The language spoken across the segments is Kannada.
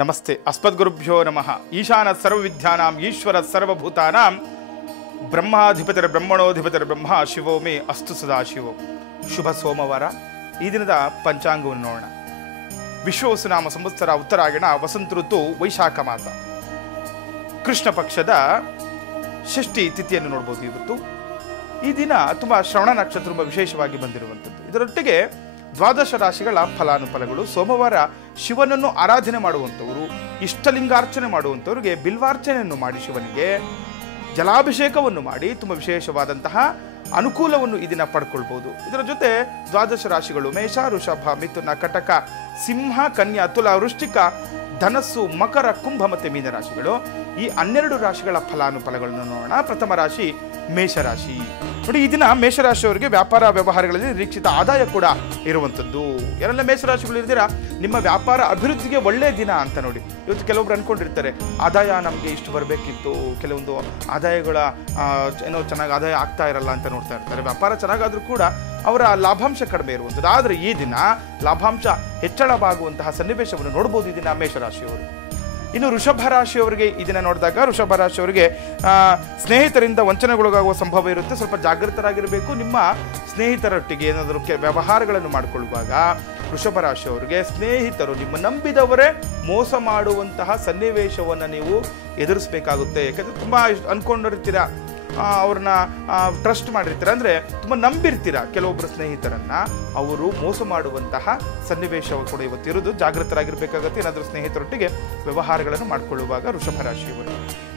ನಮಸ್ತೆ. ಅಸ್ಮದ್ಗುರುಭ್ಯೋ ನಮಃ. ಈಶಾನ ಸರ್ವವಿದ್ಯಾನಾಂ ಈಶ್ವರ ಸರ್ವಭೂತಾನಾಂ ಬ್ರಹ್ಮಾಧಿಪತಿರ ಬ್ರಹ್ಮಣೋಧಿಪತಿರ ಬ್ರಹ್ಮ ಶಿವೋ ಮೇ ಅಸ್ತು ಸದಾಶಿವೋ. ಶುಭ ಸೋಮವಾರ. ಈ ದಿನದ ಪಂಚಾಂಗವನ್ನು ನೋಡೋಣ. ವಿಶ್ವವಸುನಾಮ ಸಂವತ್ಸರ ಉತ್ತರಾಯಣ ವಸಂತ ಋತು ವೈಶಾಖ ಮಾಸ ಕೃಷ್ಣ ಪಕ್ಷದ ಷಷ್ಠಿ ತಿಥಿಯನ್ನು ನೋಡ್ಬೋದು. ಇವತ್ತು ಈ ದಿನ ತುಂಬ ಶ್ರವಣ ನಕ್ಷತ್ರ ತುಂಬ ವಿಶೇಷವಾಗಿ ಬಂದಿರುವಂಥದ್ದು. ಇದರೊಟ್ಟಿಗೆ ದ್ವಾದಶ ರಾಶಿಗಳ ಫಲಾನುಫಲಗಳು. ಸೋಮವಾರ ಶಿವನನ್ನು ಆರಾಧನೆ ಮಾಡುವಂಥವರು, ಇಷ್ಟಲಿಂಗಾರ್ಚನೆ ಮಾಡುವಂಥವ್ರಿಗೆ ಬಿಲ್ವಾರ್ಚನೆಯನ್ನು ಮಾಡಿ ಶಿವನಿಗೆ ಜಲಾಭಿಷೇಕವನ್ನು ಮಾಡಿ ತುಂಬ ವಿಶೇಷವಾದಂತಹ ಅನುಕೂಲವನ್ನು ಈ ದಿನ ಪಡ್ಕೊಳ್ಬೋದು. ಇದರ ಜೊತೆ ದ್ವಾದಶ ರಾಶಿಗಳು ಮೇಷ, ವೃಷಭ, ಮಿಥುನ, ಕಟಕ, ಸಿಂಹ, ಕನ್ಯಾ, ತುಲಾ, ವೃಶ್ಚಿಕ, ಧನಸ್ಸು, ಮಕರ, ಕುಂಭ ಮತ್ತು ಮೀನ ರಾಶಿಗಳು. ಈ 12 ರಾಶಿಗಳ ಫಲಾನುಫಲಗಳನ್ನು ನೋಡೋಣ. ಪ್ರಥಮ ರಾಶಿ ಮೇಷರಾಶಿ. ನೋಡಿ, ಈ ದಿನ ಮೇಷರಾಶಿಯವರಿಗೆ ವ್ಯಾಪಾರ ವ್ಯವಹಾರಗಳಲ್ಲಿ ನಿರೀಕ್ಷಿತ ಆದಾಯ ಕೂಡ ಇರುವಂಥದ್ದು. ಯಾರೆಲ್ಲ ಮೇಷರಾಶಿಗಳು ಇರ್ತೀರಾ, ನಿಮ್ಮ ವ್ಯಾಪಾರ ಅಭಿವೃದ್ಧಿಗೆ ಒಳ್ಳೆಯ ದಿನ ಅಂತ ನೋಡಿ. ಇವತ್ತು ಕೆಲವೊಬ್ರು ಅನ್ಕೊಂಡಿರ್ತಾರೆ, ಆದಾಯ ನಮಗೆ ಇಷ್ಟು ಬರಬೇಕಿತ್ತು, ಕೆಲವೊಂದು ಆದಾಯಗಳ ಏನೋ ಚೆನ್ನಾಗಿ ಆದಾಯ ಆಗ್ತಾ ಇರಲ್ಲ ಅಂತ ನೋಡ್ತಾ ಇರ್ತಾರೆ. ವ್ಯಾಪಾರ ಚೆನ್ನಾಗಾದ್ರೂ ಕೂಡ ಅವರ ಲಾಭಾಂಶ ಕಡಿಮೆ ಇರುವಂಥದ್ದು. ಆದರೆ ಈ ದಿನ ಲಾಭಾಂಶ ಹೆಚ್ಚಳವಾಗುವಂತಹ ಸನ್ನಿವೇಶವನ್ನು ನೋಡ್ಬೋದು ಈ ದಿನ ಮೇಷರಾಶಿಯವರು. ಇನ್ನು ವೃಷಭ ರಾಶಿಯವರಿಗೆ ಈ ದಿನ ನೋಡಿದಾಗ, ವೃಷಭ ರಾಶಿಯವರಿಗೆ ಸ್ನೇಹಿತರಿಂದ ವಂಚನೆಗೊಳಗಾಗುವ ಸಂಭವ ಇರುತ್ತೆ. ಸ್ವಲ್ಪ ಜಾಗೃತರಾಗಿರಬೇಕು. ನಿಮ್ಮ ಸ್ನೇಹಿತರೊಟ್ಟಿಗೆ ಏನಾದರೂ ವ್ಯವಹಾರಗಳನ್ನು ಮಾಡಿಕೊಳ್ಳುವಾಗ ವೃಷಭ ರಾಶಿಯವರಿಗೆ ಸ್ನೇಹಿತರು, ನಿಮ್ಮ ನಂಬಿದವರೇ ಮೋಸ ಮಾಡುವಂತಹ ಸನ್ನಿವೇಶವನ್ನು ನೀವು ಎದುರಿಸಬೇಕಾಗುತ್ತೆ. ಯಾಕಂದರೆ ತುಂಬ ಅನ್ಕೊಂಡಿರ್ತೀರ, ಅವ್ರನ್ನ ಟ್ರಸ್ಟ್ ಮಾಡಿರ್ತೀರ, ಅಂದರೆ ತುಂಬ ನಂಬಿರ್ತೀರ ಕೆಲವೊಬ್ಬರು ಸ್ನೇಹಿತರನ್ನು, ಅವರು ಮೋಸ ಮಾಡುವಂತಹ ಸನ್ನಿವೇಶ ಕೂಡ ಇವತ್ತಿರೋದು. ಜಾಗೃತರಾಗಿರ್ಬೇಕಾಗತ್ತೆ ಏನಾದರೂ ಸ್ನೇಹಿತರೊಟ್ಟಿಗೆ ವ್ಯವಹಾರಗಳನ್ನು ಮಾಡಿಕೊಳ್ಳುವಾಗ ವೃಷಭ ರಾಶಿಯವರು.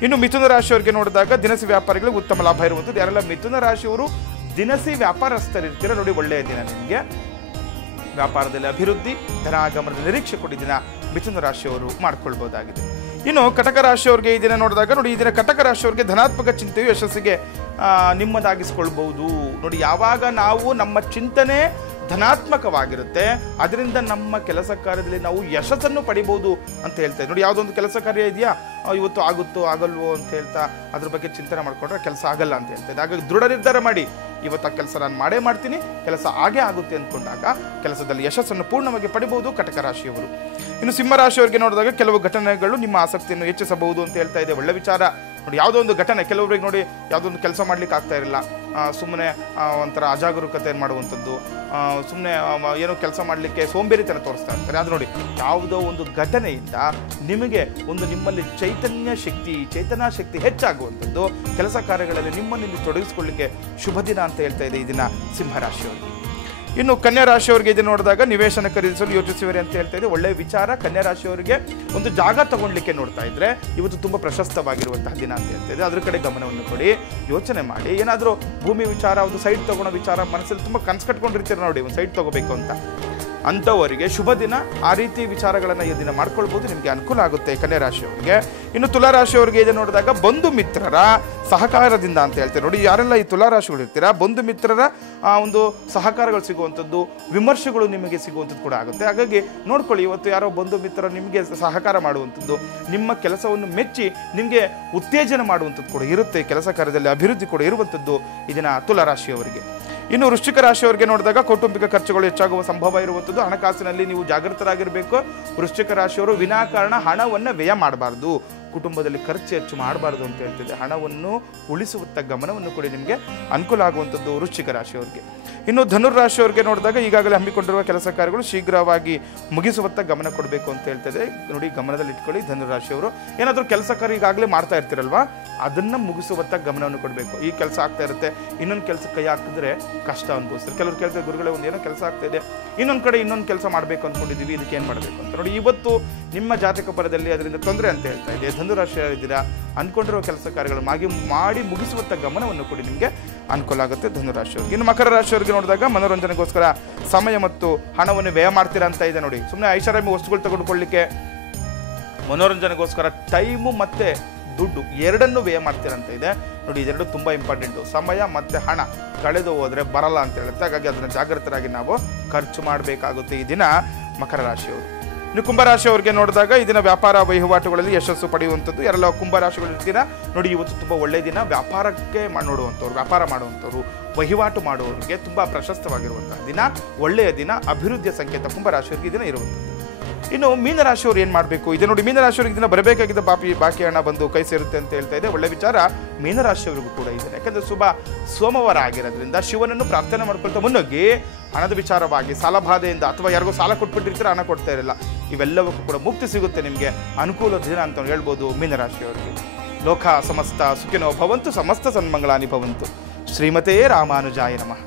ಇನ್ನು ಮಿಥುನ ರಾಶಿಯವರಿಗೆ ನೋಡಿದಾಗ ದಿನಸಿ ವ್ಯಾಪಾರಿಗಳಿಗೆ ಉತ್ತಮ ಲಾಭ ಇರುವಂಥದ್ದು. ಯಾರೆಲ್ಲ ಮಿಥುನ ರಾಶಿಯವರು ದಿನಸಿ ವ್ಯಾಪಾರಸ್ಥರಿರ್ತೀರ ನೋಡಿ, ಒಳ್ಳೆಯ ದಿನ ನಿಮಗೆ. ವ್ಯಾಪಾರದಲ್ಲಿ ಅಭಿವೃದ್ಧಿ, ಧನಾಗಮನದ ನಿರೀಕ್ಷೆ ಕೂಡ ದಿನ ಮಿಥುನ ರಾಶಿಯವರು ಮಾಡ್ಕೊಳ್ಬೋದಾಗಿದೆ. ಇನ್ನು ಕಟಕ ರಾಶಿಯವರಿಗೆ ಈ ದಿನ ನೋಡಿದಾಗ ನೋಡಿ, ಈ ದಿನ ಕಟಕ ರಾಶಿಯವರಿಗೆ ಧನಾತ್ಮಕ ಚಿಂತೆಯು ಯಶಸ್ಸಿಗೆ ನಿಮ್ಮದಾಗಿಸ್ಕೊಳ್ಬಹುದು. ನೋಡಿ, ಯಾವಾಗ ನಾವು ನಮ್ಮ ಚಿಂತನೆ ಧನಾತ್ಮಕವಾಗಿರುತ್ತೆ, ಅದರಿಂದ ನಮ್ಮ ಕೆಲಸ ಕಾರ್ಯದಲ್ಲಿ ನಾವು ಯಶಸ್ಸನ್ನು ಪಡಿಬಹುದು ಅಂತ ಹೇಳ್ತಾ ಇದ್ದೀವಿ. ನೋಡಿ, ಯಾವುದೊಂದು ಕೆಲಸ ಕಾರ್ಯ ಇದೆಯಾ, ಇವತ್ತು ಆಗುತ್ತೋ ಆಗಲ್ವೋ ಅಂತ ಹೇಳ್ತಾ ಅದ್ರ ಬಗ್ಗೆ ಚಿಂತನೆ ಮಾಡ್ಕೊಂಡ್ರೆ ಕೆಲಸ ಆಗಲ್ಲ ಅಂತ ಹೇಳ್ತಾ ಇದೆ. ಹಾಗಾಗಿ ದೃಢ ನಿರ್ಧಾರ ಮಾಡಿ, ಇವತ್ತು ಆ ಕೆಲಸ ನಾನು ಮಾಡೇ ಮಾಡ್ತೀನಿ, ಕೆಲಸ ಆಗೇ ಆಗುತ್ತೆ ಅಂದ್ಕೊಂಡಾಗ ಕೆಲಸದಲ್ಲಿ ಯಶಸ್ಸನ್ನು ಪೂರ್ಣವಾಗಿ ಪಡಿಬಹುದು ಕಟಕ ರಾಶಿಯವರು. ಇನ್ನು ಸಿಂಹರಾಶಿಯವರಿಗೆ ನೋಡಿದಾಗ ಕೆಲವು ಘಟನೆಗಳು ನಿಮ್ಮ ಆಸಕ್ತಿಯನ್ನು ಹೆಚ್ಚಿಸಬಹುದು ಅಂತ ಹೇಳ್ತಾ ಇದೆ. ಒಳ್ಳೆ ವಿಚಾರ. ನೋಡಿ, ಯಾವುದೋ ಒಂದು ಘಟನೆ, ಕೆಲವರಿಗೆ ನೋಡಿ ಯಾವುದೊಂದು ಕೆಲಸ ಮಾಡ್ಲಿಕ್ಕೆ ಆಗ್ತಾ ಇರಲಿಲ್ಲ, ಸುಮ್ಮನೆ ಒಂಥರ ಅಜಾಗರೂಕತೆಯನ್ನು ಮಾಡುವಂಥದ್ದು, ಸುಮ್ಮನೆ ಏನೋ ಕೆಲಸ ಮಾಡಲಿಕ್ಕೆ ಸೋಂಬೇರಿತನ ತೋರಿಸ್ತಾ ಇರ್ತಾರೆ. ಅದು ನೋಡಿ, ಯಾವುದೋ ಒಂದು ಘಟನೆಯಿಂದ ನಿಮಗೆ ಒಂದು ನಿಮ್ಮಲ್ಲಿ ಚೈತನ್ಯ ಶಕ್ತಿ, ಚೇತನಾ ಶಕ್ತಿ ಹೆಚ್ಚಾಗುವಂಥದ್ದು, ಕೆಲಸ ಕಾರ್ಯಗಳಲ್ಲಿ ನಿಮ್ಮನ್ನು ತೊಡಗಿಸಿಕೊಳ್ಳಿಕ್ಕೆ ಶುಭ ದಿನ ಅಂತ ಹೇಳ್ತಾ ಇದೆ ಈ ದಿನ ಸಿಂಹರಾಶಿಯವರಿಗೆ. ಇನ್ನು ಕನ್ಯಾ ರಾಶಿಯವರಿಗೆ ಇದನ್ನು ನೋಡಿದಾಗ ನಿವೇಶನ ಖರೀದಿಸಲು ಯೋಚಿಸುವರೆ ಅಂತ ಹೇಳ್ತಾ ಇದೆ. ಒಳ್ಳೆಯ ವಿಚಾರ. ಕನ್ಯಾ ರಾಶಿಯವರಿಗೆ ಒಂದು ಜಾಗ ತಗೊಳ್ಳಿಕ್ಕೆ ನೋಡ್ತಾ ಇದ್ರೆ ಇವತ್ತು ತುಂಬ ಪ್ರಶಸ್ತವಾಗಿರುವಂತಹ ದಿನ ಅಂತ ಹೇಳ್ತಾ ಇದೆ. ಅದ್ರ ಕಡೆ ಗಮನವನ್ನು ಕೊಡಿ, ಯೋಚನೆ ಮಾಡಿ. ಏನಾದರೂ ಭೂಮಿ ವಿಚಾರ, ಒಂದು ಸೈಟ್ ತಗೊಳ್ಳೋ ವಿಚಾರ ಮನಸ್ಸಲ್ಲಿ ತುಂಬ ಕನಸು ಕಟ್ಕೊಂಡಿರ್ತೀರ ನೋಡಿ, ಒಂದು ಸೈಟ್ ತಗೋಬೇಕು ಅಂತ, ಅಂಥವರಿಗೆ ಶುಭ ದಿನ. ಆ ರೀತಿ ವಿಚಾರಗಳನ್ನು ಈ ದಿನ ಮಾಡ್ಕೊಳ್ಬೋದು, ನಿಮಗೆ ಅನುಕೂಲ ಆಗುತ್ತೆ ಕನ್ಯಾ ರಾಶಿಯವರಿಗೆ. ಇನ್ನು ತುಲಾ ರಾಶಿಯವರಿಗೆ ಇದನ್ನು ನೋಡಿದಾಗ ಬಂಧು ಮಿತ್ರರ ಸಹಕಾರದಿಂದ ಅಂತ ಹೇಳ್ತಾರೆ. ನೋಡಿ, ಯಾರೆಲ್ಲ ಈ ತುಲಾ ರಾಶಿಗಳು ಇರ್ತೀರಾ, ಬಂಧು ಮಿತ್ರರ ಒಂದು ಸಹಕಾರಗಳು ಸಿಗುವಂಥದ್ದು, ವಿಮರ್ಶೆಗಳು ನಿಮಗೆ ಸಿಗುವಂಥದ್ದು ಕೂಡ ಆಗುತ್ತೆ. ಹಾಗಾಗಿ ನೋಡ್ಕೊಳ್ಳಿ, ಇವತ್ತು ಯಾರೋ ಬಂಧು ಮಿತ್ರರು ನಿಮಗೆ ಸಹಕಾರ ಮಾಡುವಂಥದ್ದು, ನಿಮ್ಮ ಕೆಲಸವನ್ನು ಮೆಚ್ಚಿ ನಿಮಗೆ ಉತ್ತೇಜನ ಮಾಡುವಂಥದ್ದು ಕೂಡ ಇರುತ್ತೆ. ಕೆಲಸ ಕಾರ್ಯದಲ್ಲಿ ಅಭಿವೃದ್ಧಿ ಕೂಡ ಇರುವಂಥದ್ದು ಈ ದಿನ ತುಲಾ ರಾಶಿಯವರಿಗೆ. ಇನ್ನು ವೃಶ್ಚಿಕ ರಾಶಿಯವರಿಗೆ ನೋಡಿದಾಗ ಕೌಟುಂಬಿಕ ಖರ್ಚುಗಳು ಹೆಚ್ಚಾಗುವ ಸಂಭವ ಇರುವಂಥದ್ದು. ಹಣಕಾಸಿನಲ್ಲಿ ನೀವು ಜಾಗೃತರಾಗಿರಬೇಕು. ವೃಶ್ಚಿಕ ರಾಶಿಯವರು ವಿನಾಕಾರಣ ಹಣವನ್ನು ವ್ಯಯ ಮಾಡಬಾರ್ದು, ಕುಟುಂಬದಲ್ಲಿ ಖರ್ಚು ಹೆಚ್ಚು ಮಾಡಬಾರ್ದು ಅಂತ ಹೇಳ್ತಿದೆ. ಹಣವನ್ನು ಉಳಿಸುವಂಥ ಗಮನವನ್ನು ಕೂಡ ನಿಮಗೆ ಅನುಕೂಲ ಆಗುವಂಥದ್ದು ವೃಶ್ಚಿಕ ರಾಶಿಯವರಿಗೆ. ಇನ್ನು ಧನುರಾಶಿಯವರಿಗೆ ನೋಡಿದಾಗ ಈಗಾಗಲೇ ಹಮ್ಮಿಕೊಂಡಿರುವ ಕೆಲಸ ಕಾರ್ಯಗಳು ಶೀಘ್ರವಾಗಿ ಮುಗಿಸುವಂಥ ಗಮನ ಕೊಡಬೇಕು ಅಂತ ಹೇಳ್ತದೆ. ನೋಡಿ, ಗಮನದಲ್ಲಿ ಇಟ್ಕೊಳ್ಳಿ ಧನುರಾಶಿಯವರು. ಏನಾದರೂ ಕೆಲಸ ಕಾರ್ಯ ಈಗಾಗಲೇ ಮಾಡ್ತಾ ಇರ್ತೀರಲ್ವಾ, ಅದನ್ನು ಮುಗಿಸುವಂಥ ಗಮನವನ್ನು ಕೊಡಬೇಕು. ಈ ಕೆಲಸ ಆಗ್ತಾ ಇರುತ್ತೆ, ಇನ್ನೊಂದು ಕೆಲಸ ಕೈ ಹಾಕಿದ್ರೆ ಕಷ್ಟ ಅನ್ಭವಿಸ್ತಾರೆ. ಕೆಲವರು ಕೇಳ್ತಾರೆ, ಗುರುಗಳೇ ಒಂದು ಏನೋ ಕೆಲಸ ಆಗ್ತಾ ಇದೆ, ಇನ್ನೊಂದು ಕಡೆ ಇನ್ನೊಂದು ಕೆಲಸ ಮಾಡಬೇಕು ಅಂದ್ಕೊಂಡಿದ್ದೀವಿ, ಇದಕ್ಕೆ ಏನು ಮಾಡಬೇಕು ಅಂತ. ನೋಡಿ, ಇವತ್ತು ನಿಮ್ಮ ಜಾತಕ ಪರದಲ್ಲಿ ಅದರಿಂದ ತೊಂದರೆ ಅಂತ ಹೇಳ್ತಾ ಇದೆ. ಧನುರಾಶಿಯಲ್ಲಿದ್ದೀರಾ, ಅಂದ್ಕೊಂಡಿರೋ ಕೆಲಸ ಕಾರ್ಯಗಳು ಮಾಡಿ ಮುಗಿಸುವಂಥ ಗಮನವನ್ನು ಕೊಡಿ, ನಿಮಗೆ ಅನುಕೂಲ ಆಗುತ್ತೆ ಧನುರಾಶಿಯವರಿಗೆ. ಇನ್ನು ಮಕರ ರಾಶಿಯವರಿಗೆ ನೋಡಿದಾಗ ಮನೋರಂಜನೆಗೋಸ್ಕರ ಸಮಯ ಮತ್ತು ಹಣವನ್ನು ವ್ಯಯ ಮಾಡ್ತೀರಾ ಅಂತ ಇದೆ. ನೋಡಿ, ಸುಮ್ಮನೆ ಐಷಾರಾಮಿ ವಸ್ತುಗಳು ತೆಗೆದುಕೊಳ್ಳಲಿಕ್ಕೆ ಮನೋರಂಜನೆಗೋಸ್ಕರ ಟೈಮು ಮತ್ತು ದುಡ್ಡು ಎರಡನ್ನೂ ವ್ಯಯ ಮಾಡ್ತೀರಂತ ಇದೆ. ನೋಡಿ, ಇದೆರಡು ತುಂಬ ಇಂಪಾರ್ಟೆಂಟು. ಸಮಯ ಮತ್ತು ಹಣ ಕಳೆದು ಹೋದರೆ ಬರಲ್ಲ ಅಂತ ಹೇಳುತ್ತೆ. ಹಾಗಾಗಿ ಅದನ್ನು ಜಾಗೃತರಾಗಿ ನಾವು ಖರ್ಚು ಮಾಡಬೇಕಾಗುತ್ತೆ ಈ ದಿನ ಮಕರ ರಾಶಿಯವರು. ಇನ್ನು ಕುಂಭರಾಶಿಯವರಿಗೆ ನೋಡಿದಾಗ ಈ ದಿನ ವ್ಯಾಪಾರ ವಹಿವಾಟುಗಳಲ್ಲಿ ಯಶಸ್ಸು ಪಡೆಯುವಂಥದ್ದು. ಯಾರೆಲ್ಲ ಕುಂಭರಾಶಿಗಳು ಇರ್ತೀರಾ ನೋಡಿ, ಇವತ್ತು ತುಂಬ ಒಳ್ಳೆಯ ದಿನ. ವ್ಯಾಪಾರಕ್ಕೆ ನೋಡುವಂಥವ್ರು, ವ್ಯಾಪಾರ ಮಾಡುವಂಥವ್ರು, ವಹಿವಾಟು ಮಾಡುವವರಿಗೆ ತುಂಬ ಪ್ರಶಸ್ತವಾಗಿರುವಂತಹ ದಿನ, ಒಳ್ಳೆಯ ದಿನ, ಅಭಿವೃದ್ಧಿಯ ಸಂಕೇತ ಕುಂಭರಾಶಿಯವರಿಗೆ ಈ ದಿನ ಇರುವಂಥದ್ದು. ಇನ್ನು ಮೀನರಾಶಿಯವರು ಏನು ಮಾಡಬೇಕು? ಇದೆ ನೋಡಿ, ಮೀನರಾಶಿಯವರಿಗೆ ಇದನ್ನ ಬರಬೇಕಾಗಿದ್ದ ಬಾಕಿ ಹಣ ಬಂದು ಕೈ ಸೇರುತ್ತೆ ಅಂತ ಹೇಳ್ತಾ ಇದೆ. ಒಳ್ಳೆ ವಿಚಾರ ಮೀನರಾಶಿಯವರಿಗೂ ಕೂಡ ಇದೆ. ಯಾಕಂದರೆ ಶುಭ ಸೋಮವಾರ ಆಗಿರೋದ್ರಿಂದ ಶಿವನನ್ನು ಪ್ರಾರ್ಥನೆ ಮಾಡ್ಕೊಳ್ತಾ ಮುನ್ನೋಗಿ ಹಣದ ವಿಚಾರವಾಗಿ ಸಾಲಬಾಧೆಯಿಂದ ಅಥವಾ ಯಾರಿಗೂ ಸಾಲ ಕೊಟ್ಬಿಟ್ಟಿರ್ತೀರ, ಹಣ ಕೊಡ್ತಾ ಇರಲ್ಲ, ಇವೆಲ್ಲವಕ್ಕೂ ಕೂಡ ಮುಕ್ತಿ ಸಿಗುತ್ತೆ. ನಿಮಗೆ ಅನುಕೂಲ ದಿನ ಅಂತ ಹೇಳ್ಬೋದು ಮೀನರಾಶಿಯವರಿಗೆ. ಲೋಕ ಸಮಸ್ತ ಸುಖಿನೋ ಭವಂತು, ಸಮಸ್ತ ಸನ್ಮಂಗಳಾನಿ ಭವಂತು. ಶ್ರೀಮತೇ ರಾಮಾನುಜಾಯ ನಮಃ.